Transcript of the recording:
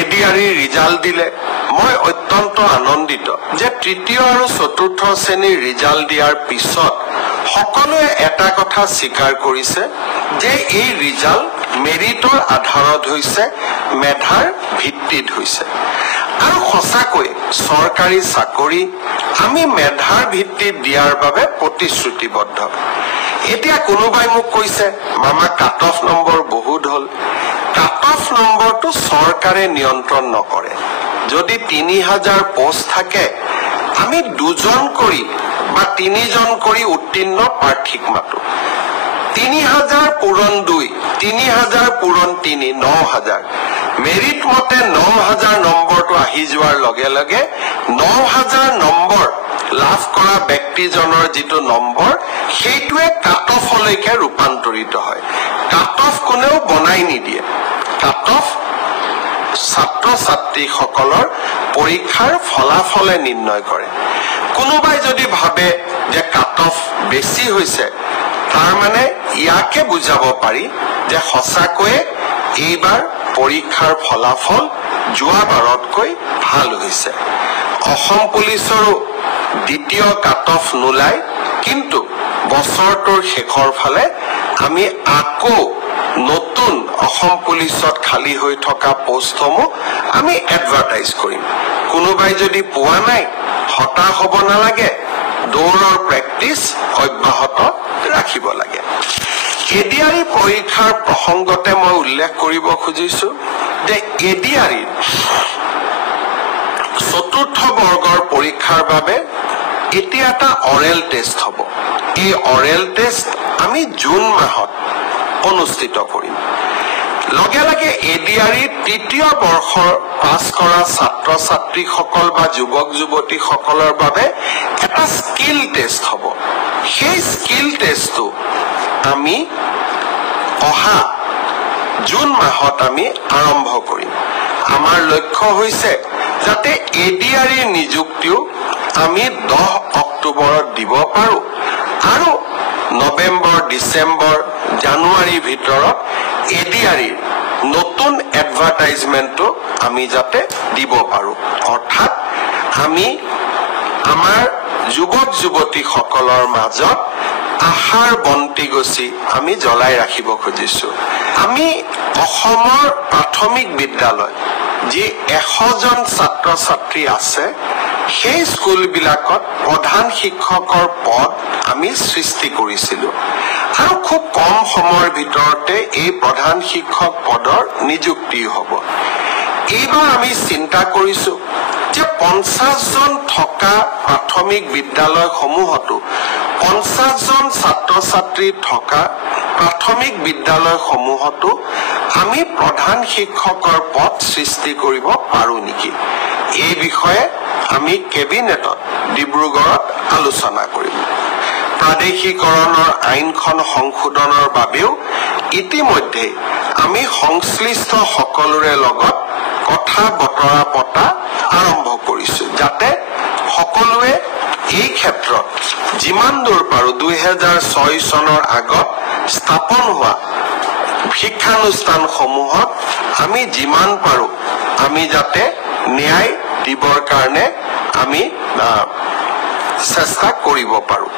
ADR result দিলে মই অত্যন্ত আনন্দিত যে তৃতীয় আৰু চতুৰ্থ শ্ৰেণীৰ ৰিজাল্ট দিয়াৰ পিছত সকলোৱে এটা কথা স্বীকাৰ কৰিছে যে এই ৰিজাল্ট মেৰিটৰ আধাৰত হৈছে, মেধাৰ ভিত্তিত হৈছে। আৰু সঁচাকৈ চৰকাৰী চাকৰি আমি মেধাৰ ভিত্তিত দিয়াৰ বাবে প্ৰতিশ্ৰুতিবদ্ধ। এতিয়া কোনোবাই মোক কৈছে মামা কাট অফ নম্বৰ বহুত হ'ল। কাট অফ নম্বৰটো চৰকাৰে নিয়ন্ত্ৰণ নকৰে। যদি ৩০০০ পোষ্ট থাকে আমি ২জন কৰি বা ৩জন কৰি উত্তীৰ্ণ প্ৰাৰ্থীক মাতো। ৩০০০ পূৰণ ২, ৩০০০ পূৰণ ৩, ৯০০০। মেৰিট মতে ৯০০০ নম্বৰটো আহি যোৱাৰ লগে লগে ৯০০০ নম্বৰ লাভ কৰা ব্যক্তিজনৰ যিটো নম্বৰ সেইটোৱে কাট অফলৈকে ৰূপান্তৰিত হয়। কাট অফ কোনেও বনাই নিদিয়ে। কাট অফ ছাত্ৰ ছাত্ৰীসকলৰ পৰীক্ষাৰ ফলাফলে নিৰ্ণয় কৰে। কোনোবাই যদি ভাবে যে কাট অফ বেছি হৈছে তাৰ মানে ইয়াকে বুজাব পাৰি যে সঁচাকৈয়ে এইবাৰ পৰীক্ষাৰ ফলাফল যোৱাবাৰতকৈ ভাল হৈছে। অসম পুলিচৰো দ্বিতীয় কাট অফ নোলায়, কিন্তু বছৰটোৰ শেষৰ ফালে আমি আকৌ নতুন অসম পুলিচত খালী হৈ থকা পোষ্টসমূহ আমি এডভাৰটাইজ কৰিম। কোনোবাই যদি পোৱা নাই হতাশ হ'ব নালাগে, দৌৰৰ প্ৰেক্টিচ অব্যাহত ৰাখিব লাগে। এডিআৰি পৰীক্ষাৰ প্ৰসংগতে মই উল্লেখ কৰিব খুজিছো যে এডিআৰিৰ চতুৰ্থ বৰ্গৰ পৰীক্ষাৰ বাবে এতিয়া এটা অৰেল টেষ্ট হ'ব। এই অৰেল টেষ্ট আমি জুন মাহত অনুষ্ঠিত কৰিম। লগে লগে এডিআৰি তৃতীয় বৰ্ষৰ পাছ কৰা ছাত্ৰ ছাত্ৰীসকল বা যুৱক যুৱতীসকলৰ বাবে এটা স্কিল টেষ্ট হ'ব। সেই স্কিল টেষ্টটো আমি অহা জুন মাহত আমি আৰম্ভ কৰিম। আমাৰ লক্ষ্য হৈছে যাতে এডিআৰিৰ নিযুক্তিও আমি 10 অক্টোবৰত দিব পাৰো আৰু নৱেম্বৰ, ডিচেম্বৰ, জানুৱাৰীৰ ভিতৰত এডিআৰিৰ নতুন এডভাৰটাইজমেণ্টটো আমি যাতে দিব পাৰো। অৰ্থাৎ আমি আমাৰ যুৱক যুৱতীসকলৰ মাজত আশাৰ বন্তি গছি আমি জ্বলাই ৰাখিব খুজিছো। আমি অসমৰ প্ৰাথমিক বিদ্যালয় যি 100জন ছাত্ৰ ছাত্ৰী আছে সেই স্কুলবিলাকত প্ৰধান শিক্ষকৰ পদ আমি সৃষ্টি কৰিছিলো আৰু খুব কম সময়ৰ ভিতৰতে এই প্ৰধান শিক্ষক পদৰ নিযুক্তি হ'ব। এইবাৰ আমি চিন্তা কৰিছো যে 50জন থকা প্ৰাথমিক বিদ্যালয়সমূহতো 50জন ছাত্ৰ ছাত্ৰী থকা প্ৰাথমিক বিদ্যালয়সমূহতো আমি প্ৰধান শিক্ষকৰ পদ সৃষ্টি কৰিব পাৰো নেকি? এই বিষয়ে আমি কেবিনেটত ডিব্ৰুগড়ত আলোচনা কৰিম। প্ৰাদেশিকৰণৰ আইনখন সংশোধনৰ বাবেও ইতিমধ্যে আমি সংশ্লিষ্ট সকলোৰে লগত কথা বতৰা পতা আৰম্ভ কৰিছো, যাতে সকলোৱে এই ক্ষেত্ৰত যিমান দূৰ পাৰো 2006 চনৰ আগত স্থাপন হোৱা শিক্ষানুষ্ঠানসমূহত আমি যিমান পাৰো আমি যাতে ন্যায় দিবৰ কাৰণে আমি চেষ্টা কৰিব পাৰো।